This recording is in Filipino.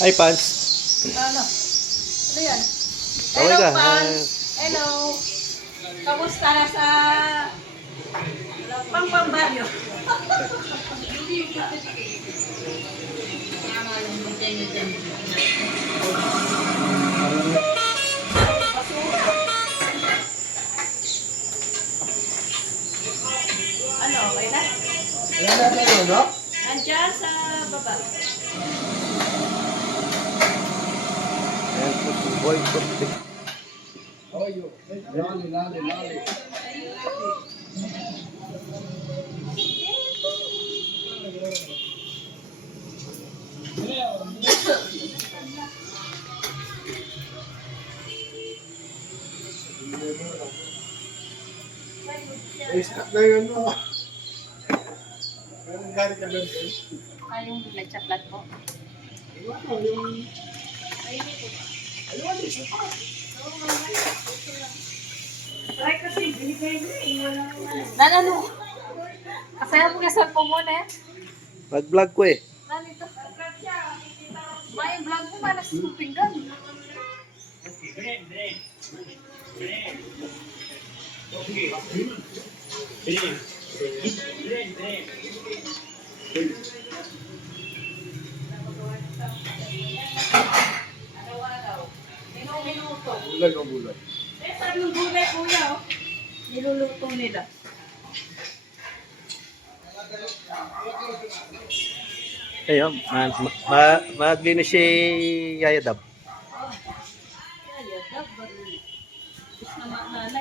Hi, Pans. Ano? Ano yan? Kaway ka. Pans. Hello. Kamusta na sa Pampambaryo? Ano, okay na? Wala na tayo, no? Andiyan sa baba. Ayan po si Boy. Oh, yo. Lali, lali, lali. Stop na yun, no? Anong galing ka doon? Yung nagchaplat po. Ano, yung... Ayun, isa pa. Try kasi, binigay mo eh. Wala ano? Kasaya mo nga sa muna eh. Mag-vlog ko eh. Nalito. May vlog mo malas yung pinggan. Araw-araw. Minuto. Bulag o bulag? Eh, sabi yung gulay kuya oh. Niluluto nila. Ayun, maglinis si Yaya Dab. Kaya, dapat. Gusto na nanay.